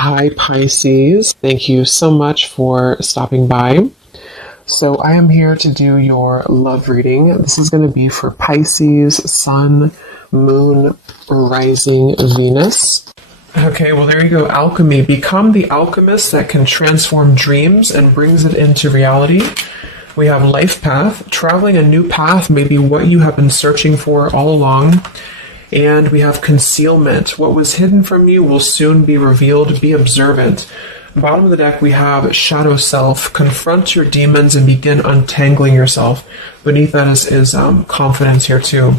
Hi, Pisces. Thank you so much for stopping by. So, I am here to do your love reading. This is going to be for Pisces, Sun, Moon, Rising, Venus. Okay, well, there you go. Alchemy. Become the alchemist that can transform dreams and brings it into reality. We have life path. Traveling a new path may be what you have been searching for all along. And we have concealment. What was hidden from you will soon be revealed. Be observant. Bottom of the deck, we have shadow self. Confront your demons and begin untangling yourself. Beneath that is confidence here too.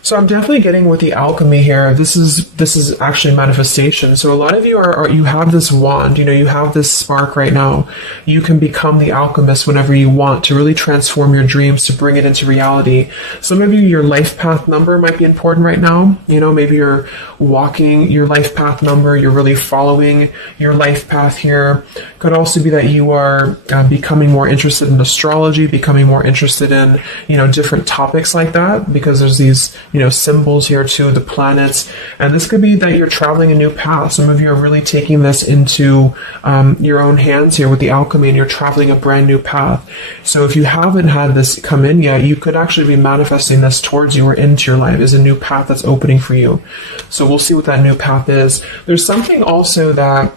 So I'm definitely getting with the alchemy here. This is actually manifestation. So a lot of you you have this wand, you have this spark right now. You can become the alchemist whenever you want to really transform your dreams, to bring it into reality. Some of you, your life path number might be important right now. Maybe you're walking your life path number. You're really following your life path here. Could also be that you are becoming more interested in astrology, becoming more interested in, different topics like that, because there's these, symbols here too, the planets. And this could be that you're traveling a new path. Some of you are really taking this into your own hands here with the alchemy, and you're traveling a brand new path. So if you haven't had this come in yet, you could actually be manifesting this towards you or into your life as a new path that's opening for you. So we'll see what that new path is. There's something also that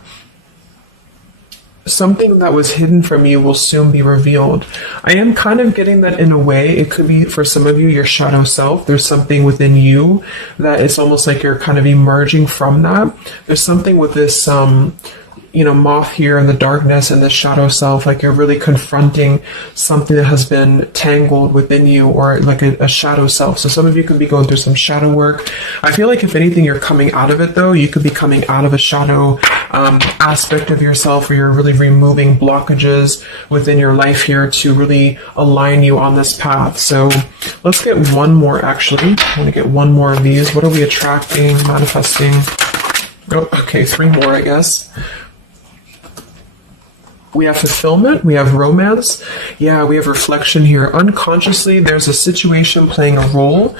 something that was hidden from you will soon be revealed. I am kind of getting that in a way. It could be for some of you, your shadow self. There's something within you that it's almost like you're kind of emerging from that. There's something with this moth here in the darkness and the shadow self, like you're really confronting something that has been tangled within you, or like a shadow self. So some of you could be going through some shadow work. I feel like if anything, you're coming out of it though. You could be coming out of a shadow aspect of yourself, where you're really removing blockages within your life here to really align you on this path. So let's get one more actually. I want to get one more of these. What are we attracting, manifesting? Oh, okay, 3 more, I guess. We have fulfillment, we have romance, we have reflection here. Unconsciously, there's a situation playing a role,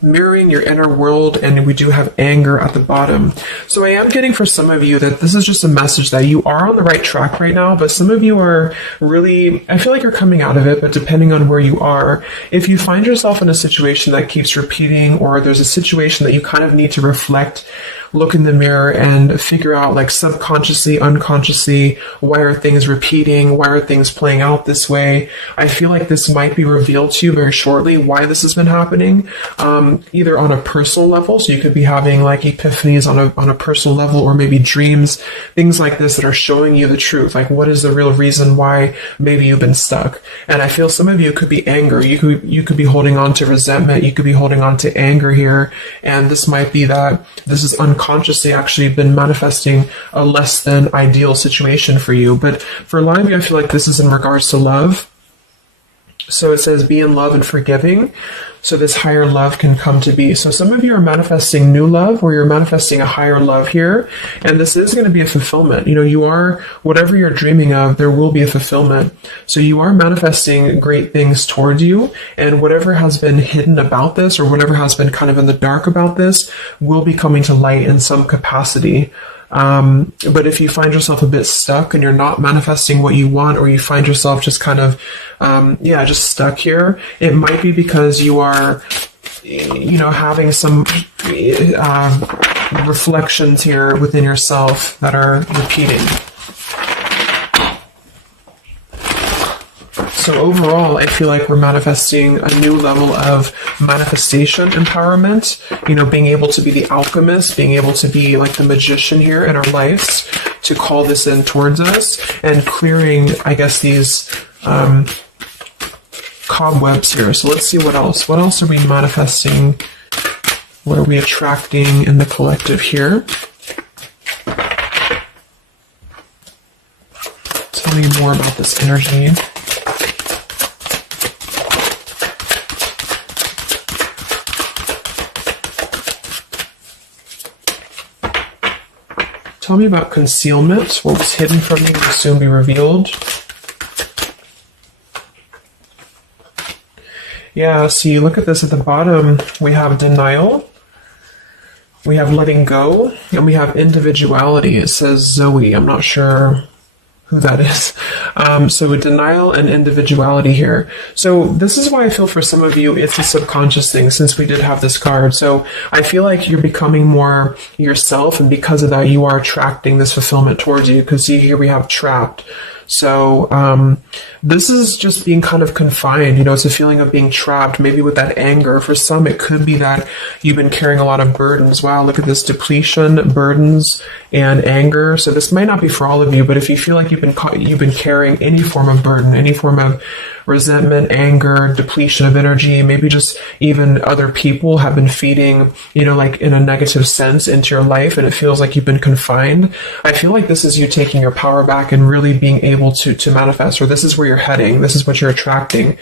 mirroring your inner world, and we do have anger at the bottom. So I am getting for some of you that this is just a message that you are on the right track right now, but some of you are really, I feel like you're coming out of it, but depending on where you are, if you find yourself in a situation that keeps repeating, or there's a situation that you kind of need to reflect, look in the mirror and figure out, like, subconsciously, unconsciously, why are things repeating? Why are things playing out this way? I feel like this might be revealed to you very shortly why this has been happening, either on a personal level. So you could be having like epiphanies on a personal level, or maybe dreams, things like this that are showing you the truth. Like, what is the real reason why maybe you've been stuck? And I feel some of you could be anger. You could be holding on to resentment. You could be holding on to anger here. And this might be that this is unconsciously actually been manifesting a less than ideal situation for you. But for a lot of you, I feel like this is in regards to love. So it says, be in love and forgiving, so this higher love can come to be. So some of you are manifesting new love, or you're manifesting a higher love here. And this is going to be a fulfillment. You are, whatever you're dreaming of, there will be a fulfillment. So you are manifesting great things towards you. And whatever has been hidden about this, or whatever has been kind of in the dark about this, will be coming to light in some capacity. But if you find yourself a bit stuck and you're not manifesting what you want, or you find yourself just kind of, just stuck here, it might be because you are, having some reflections here within yourself that are repeating. So overall, I feel like we're manifesting a new level of manifestation empowerment, being able to be the alchemist, being able to be like the magician here in our lives, to call this in towards us, and clearing, I guess, these cobwebs here. So let's see what else. What else are we manifesting? What are we attracting in the collective here? Tell me more about this energy. Tell me about concealment. What was hidden from you will soon be revealed. Yeah, so you look at this at the bottom, we have denial. We have letting go, and we have individuality. It says Zoe. I'm not sure who that is. So denial and individuality here. So this is why I feel for some of you, it's a subconscious thing, since we did have this card. So I feel like you're becoming more yourself, and because of that, you are attracting this fulfillment towards you, because see, here we have trapped. So this is just being kind of confined, you know, it's a feeling of being trapped, maybe with that anger. For some, it could be that you've been carrying a lot of burdens. Wow, look at this: depletion, burdens, and anger. So this might not be for all of you, but if you feel like you've been carrying any form of burden, any form of resentment, anger, depletion of energy, maybe just even other people have been feeding, you know, like in a negative sense into your life, and it feels like you've been confined. I feel like this is you taking your power back and really being able to manifest, or this is where you're heading, this is what you're attracting.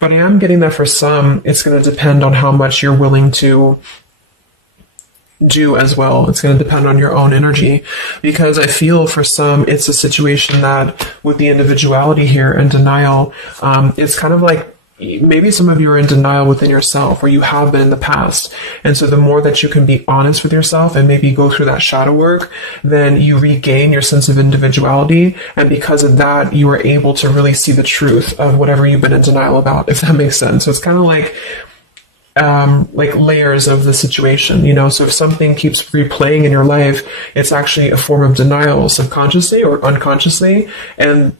But I am getting that for some, it's going to depend on how much you're willing to do as well. It's going to depend on your own energy, because I feel for some it's a situation that with the individuality here and denial, it's kind of like maybe some of you are in denial within yourself, or you have been in the past. And so the more that you can be honest with yourself and maybe go through that shadow work, then you regain your sense of individuality. And because of that, you are able to really see the truth of whatever you've been in denial about, if that makes sense. So it's kind of like layers of the situation, you know. So if something keeps replaying in your life, it's actually a form of denial, subconsciously or unconsciously, and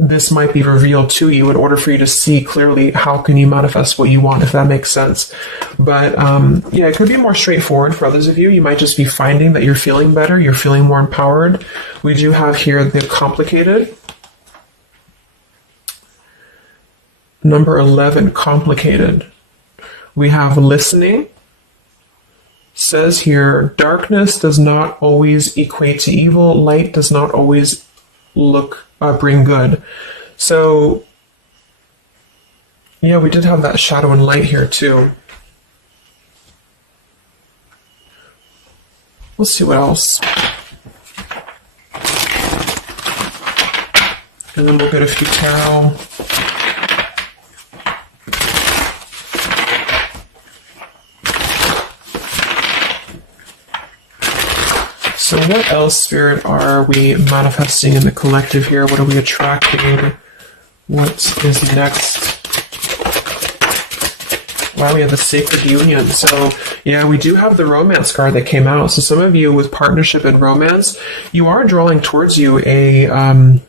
this might be revealed to you in order for you to see clearly how can you manifest what you want, if that makes sense. But yeah, it could be more straightforward for others of you. You might just be finding that you're feeling better, you're feeling more empowered. We do have here the complicated. Number 11, complicated. We have listening. Says here, darkness does not always equate to evil. Light does not always bring good. So, yeah, we did have that shadow and light here too. Let's see what else. And then we'll get a few tarot. So what else, Spirit, are we manifesting in the collective here? What are we attracting? What is next? Wow, we have the Sacred Union. So, yeah, we do have the Romance card that came out. So some of you with partnership and romance, you are drawing towards you a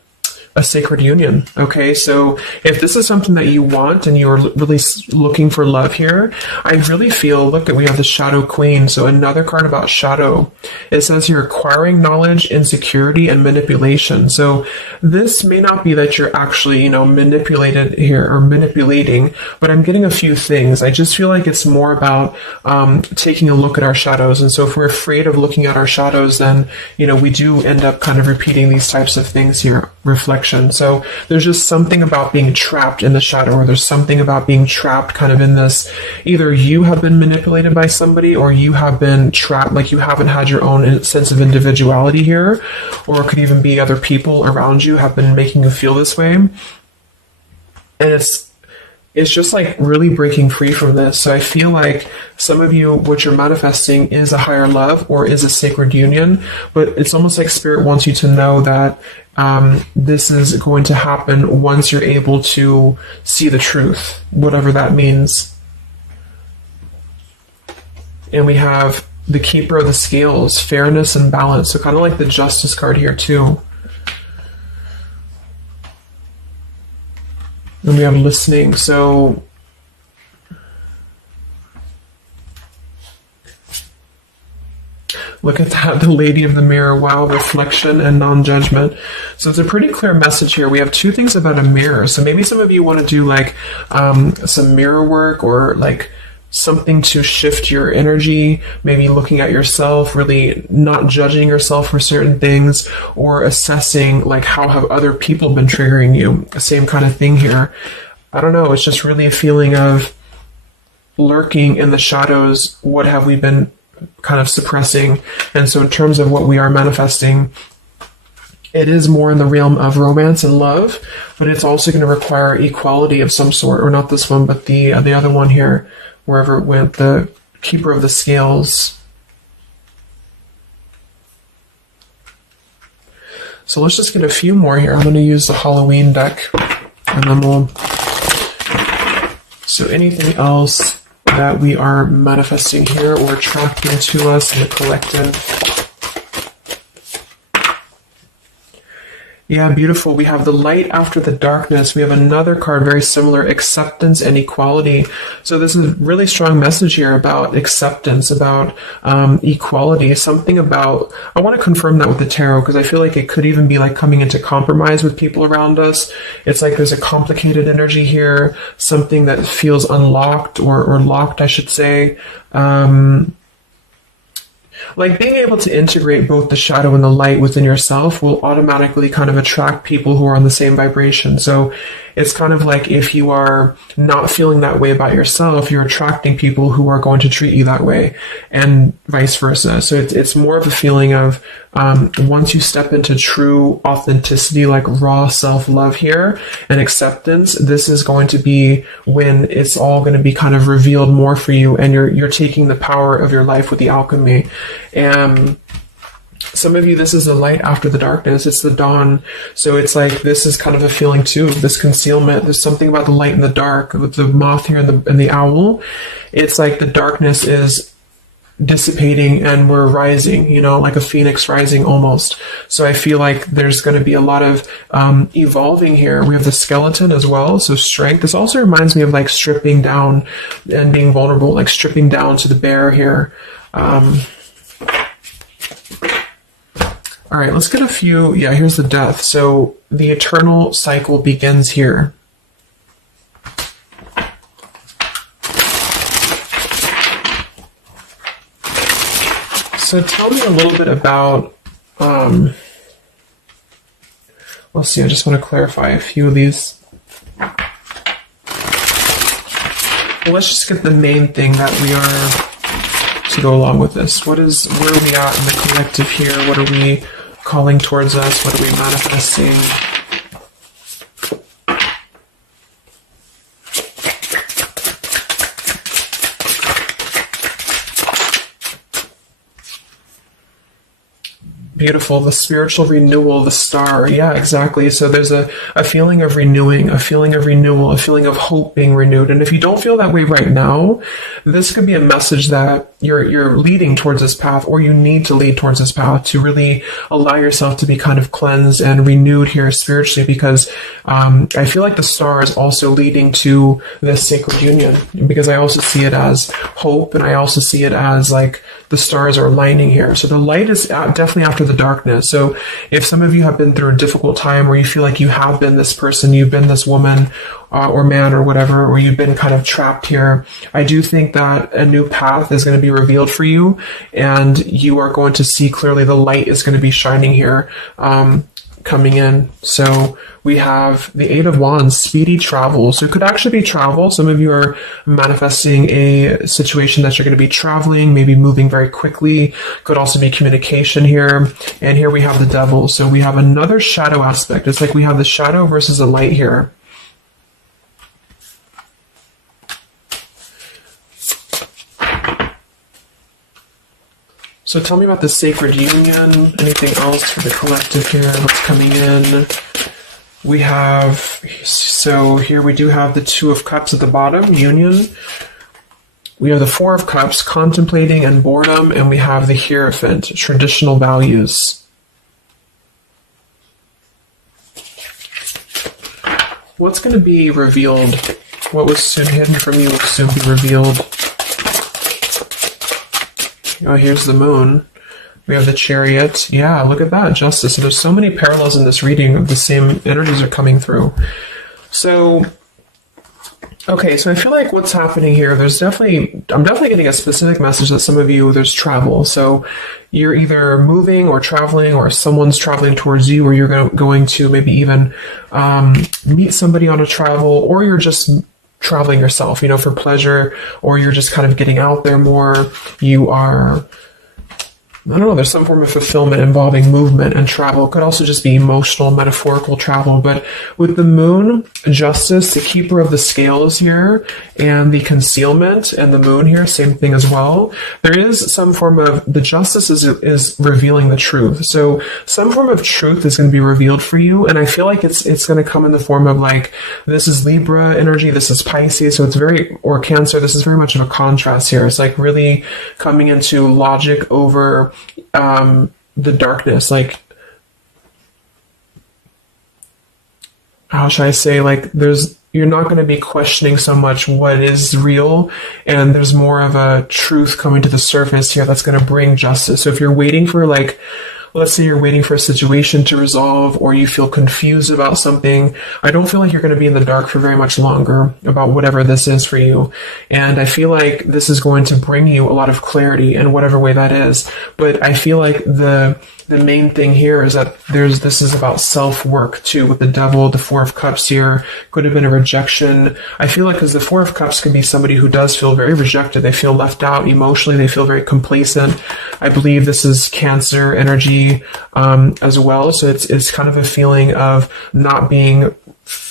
sacred union. Okay, so if this is something that you want and you're really looking for love here, I really feel, look, we have the Shadow Queen. So another card about shadow. It says here, acquiring knowledge, insecurity, and manipulation. So this may not be that you're actually, you know, manipulated here or manipulating, but I'm getting a few things. I just feel like it's more about taking a look at our shadows. And so if we're afraid of looking at our shadows, then, you know, we do end up kind of repeating these types of things here. Reflection. So there's just something about being trapped in the shadow, or there's something about being trapped kind of in this, either you have been manipulated by somebody, or you have been trapped, like you haven't had your own sense of individuality here, or it could even be other people around you have been making you feel this way. And it's just like really breaking free from this. So I feel like some of you, what you're manifesting is a higher love or is a sacred union, but it's almost like Spirit wants you to know that this is going to happen once you're able to see the truth, whatever that means. And we have the Keeper of the Scales, fairness and balance. So kind of like the Justice card here too. And we have listening. So look at that, the Lady of the Mirror. Wow, reflection and non-judgment. So it's a pretty clear message here. We have two things about a mirror. So maybe some of you want to do like some mirror work, or like something to shift your energy, maybe looking at yourself, really not judging yourself for certain things, or assessing like how have other people been triggering you. Same kind of thing here. I don't know, it's just really a feeling of lurking in the shadows. What have we been kind of suppressing? And so in terms of what we are manifesting, it is more in the realm of romance and love, but it's also going to require equality of some sort, or not this one, but the other one here, wherever it went, the Keeper of the Scales. So let's just get a few more here. I'm going to use the Halloween deck, and then we'll... So anything else that we are manifesting here or attracting to us in the collective? Yeah, beautiful. We have the light after the darkness. We have another card very similar, acceptance and equality. So this is a really strong message here about acceptance, about equality, something about, I want to confirm that with the tarot because I feel like it could even be like coming into compromise with people around us. It's like there's a complicated energy here, something that feels unlocked or locked, I should say. Like being able to integrate both the shadow and the light within yourself will automatically kind of attract people who are on the same vibration. So it's kind of like if you are not feeling that way about yourself, you're attracting people who are going to treat you that way and vice versa. So it's more of a feeling of once you step into true authenticity, like raw self-love here and acceptance, this is going to be when it's all going to be kind of revealed more for you and you're taking the power of your life with the alchemy. And some of you, this is the light after the darkness. It's the dawn. So it's like, this is kind of a feeling too, this concealment. There's something about the light and the dark with the moth here and the owl. It's like the darkness is dissipating and we're rising, you know, like a phoenix rising almost. So I feel like there's going to be a lot of evolving here. We have the skeleton as well. So strength. This also reminds me of like stripping down and being vulnerable, like stripping down to the bare here. All right, let's get a few. Yeah, here's the death. So the eternal cycle begins here. So tell me a little bit about, let's see, I just want to clarify a few of these. Well, let's just get the main thing that we are to go along with this. Where are we at in the collective here? What are we calling towards us? What are we manifesting? Beautiful. The spiritual renewal, the star. Yeah, exactly. So there's a feeling of renewing, a feeling of renewal, a feeling of hope being renewed. And if you don't feel that way right now, this could be a message that you're leading towards this path, or you need to lead towards this path to really allow yourself to be kind of cleansed and renewed here spiritually, because I feel like the star is also leading to this sacred union, because I also see it as hope, and I also see it as like the stars are aligning here. So the light is definitely after the darkness. So if some of you have been through a difficult time where you feel like you have been this person, you've been this woman or man or whatever, or you've been kind of trapped here, I do think that a new path is going to be revealed for you, and you are going to see clearly the light is going to be shining here, coming in. So we have the Eight of Wands, speedy travel. So it could actually be travel. Some of you are manifesting a situation that you're going to be traveling, maybe moving very quickly. Could also be communication here. And here we have the Devil. So we have another shadow aspect. It's like we have the shadow versus the light here. So tell me about the sacred union. Anything else for the collective here? What's coming in? We have, so here we do have the Two of Cups at the bottom, union. We have the Four of Cups, contemplating and boredom, and we have the Hierophant, traditional values. What's going to be revealed? What was soon hidden from you will soon be revealed. Oh, here's the Moon. We have the Chariot. Yeah, look at that, Justice. So there's so many parallels in this reading of the same energies are coming through. So, okay, so I feel like what's happening here, I'm definitely getting a specific message that some of you, there's travel. So you're either moving or traveling, or someone's traveling towards you, or you're going to maybe even meet somebody on a travel, or you're just traveling yourself, for pleasure, or you're just kind of getting out there more. You are I don't know, there's some form of fulfillment involving movement and travel. It could also just be emotional, metaphorical travel. But with the moon, justice, the keeper of the scales here, and the concealment, and the moon here, same thing as well. There is some form of, the justice is revealing the truth. So some form of truth is going to be revealed for you. And I feel like it's going to come in the form of like, this is Libra energy, this is Pisces. So it's very, or Cancer, this is very much of a contrast here. It's like really coming into logic over the darkness. Like, how should I say, like you're not going to be questioning so much what is real, and there's more of a truth coming to the surface here that's going to bring justice. So if you're waiting for, like, let's say you're waiting for a situation to resolve, or you feel confused about something, I don't feel like you're going to be in the dark for very much longer about whatever this is for you. And I feel like this is going to bring you a lot of clarity in whatever way that is. But I feel like the main thing here is that this is about self-work too, with the Devil, the Four of Cups here. Could have been a rejection. I feel like, because the Four of Cups could be somebody who does feel very rejected. They feel left out emotionally. They feel very complacent. I believe this is Cancer energy as well. So it's kind of a feeling of not being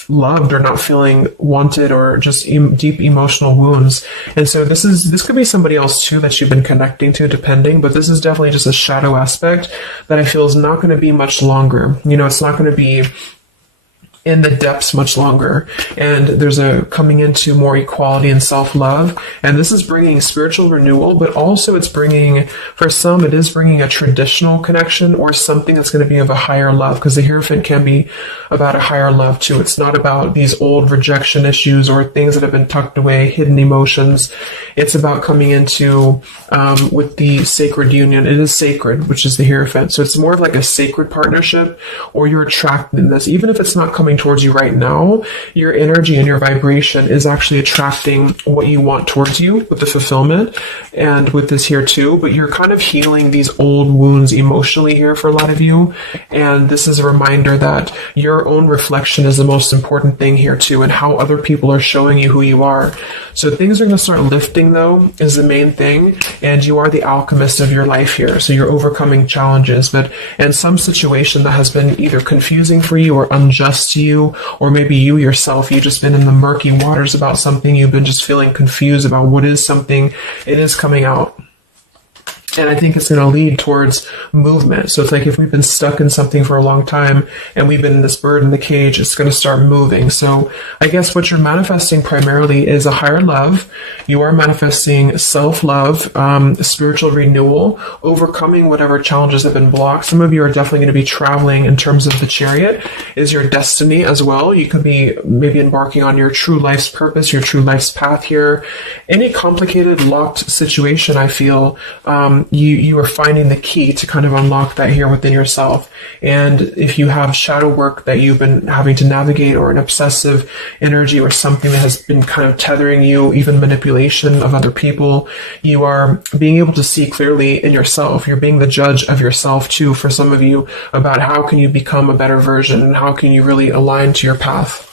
loved, or not feeling wanted, or just deep emotional wounds. And so this could be somebody else too that you've been connecting to, depending, but this is definitely just a shadow aspect that I feel is not going to be much longer. You know, it's not going to be in the depths much longer. And there's a coming into more equality and self-love. And this is bringing spiritual renewal, but also it's bringing, for some, it is bringing a traditional connection, or something that's going to be of a higher love, because the Hierophant can be about a higher love too. It's not about these old rejection issues or things that have been tucked away, hidden emotions. It's about coming into, with the sacred union. It is sacred, which is the Hierophant. So it's more of like a sacred partnership, or you're attracting this, even if it's not coming towards you right now, your energy and your vibration is actually attracting what you want towards you with the fulfillment, and with this here too. But you're kind of healing these old wounds emotionally here for a lot of you. And this is a reminder that your own reflection is the most important thing here too, and how other people are showing you who you are. So things are going to start lifting, though, is the main thing. And you are the alchemist of your life here. So you're overcoming challenges, but in some situation that has been either confusing for you or unjust to you, or maybe you yourself, you've just been in the murky waters about something, you've been just feeling confused about what is something, it is coming out. And I think it's going to lead towards movement. So it's like if we've been stuck in something for a long time and we've been in this bird in the cage, it's going to start moving. So I guess what you're manifesting primarily is a higher love. You are manifesting self-love, spiritual renewal, overcoming whatever challenges have been blocked. Some of you are definitely going to be traveling in terms of the Chariot is your destiny as well. You could be maybe embarking on your true life's purpose, your true life's path here. Any complicated, locked situation, I feel, you are finding the key to kind of unlock that here within yourself. And if you have shadow work that you've been having to navigate, or an obsessive energy, or something that has been kind of tethering you, even manipulation of other people, you are being able to see clearly in yourself. You're being the judge of yourself too, for some of you, about how can you become a better version, and how can you really align to your path.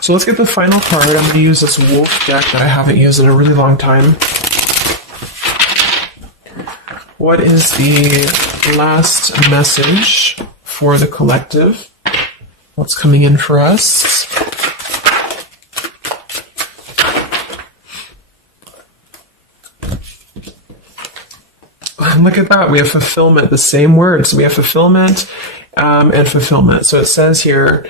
So let's get the final card. I'm going to use this wolf deck that I haven't used in a really long time. What is the last message for the collective? What's coming in for us? Look at that. We have fulfillment, the same words. We have fulfillment and fulfillment. So it says here,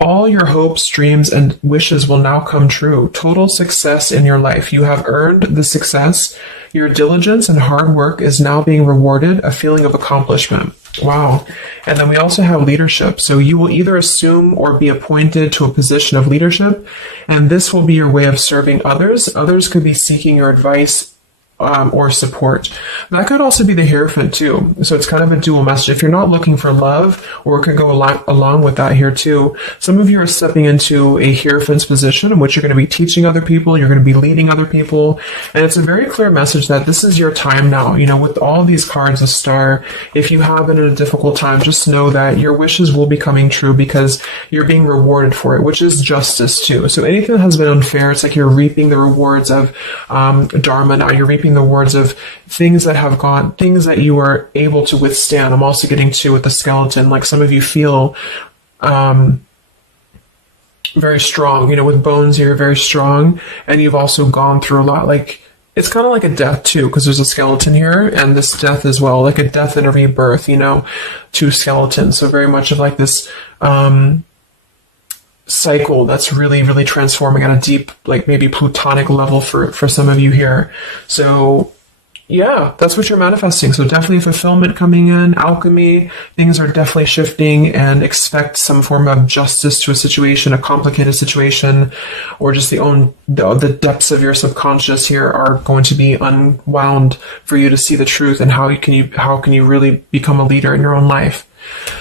all your hopes, dreams, and wishes will now come true. Total success in your life. You have earned the success. Your diligence and hard work is now being rewarded, a feeling of accomplishment. Wow. And then we also have leadership. So you will either assume or be appointed to a position of leadership, and this will be your way of serving others. Others could be seeking your advice or support. That could also be the Hierophant too. So it's kind of a dual message. If you're not looking for love, or it could go along with that here too. Some of you are stepping into a Hierophant's position in which you're going to be teaching other people, you're going to be leading other people. And it's a very clear message that this is your time now. You know, with all these cards of Star, if you have been in a difficult time, just know that your wishes will be coming true, because you're being rewarded for it, which is justice too. So anything that has been unfair, it's like you're reaping the rewards of Dharma now. You're reaping reaping the rewards of things that you are able to withstand. I'm also getting to with the skeleton, like some of you feel very strong, with bones here, very strong, and you've also gone through a lot. Like, it's kind of like a death too, because there's a skeleton here, and this death as well, like a death and a rebirth, two skeletons. So very much of like this cycle that's really, really transforming at a deep, like maybe plutonic level for some of you here. So yeah, that's what you're manifesting. So definitely fulfillment coming in, alchemy, things are definitely shifting, and expect some form of justice to a situation, a complicated situation, or just the depths of your subconscious here are going to be unwound for you to see the truth, and how can you really become a leader in your own life.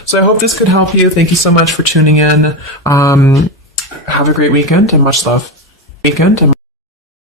So I hope this could help you. Thank you so much for tuning in. Have a great weekend and much love.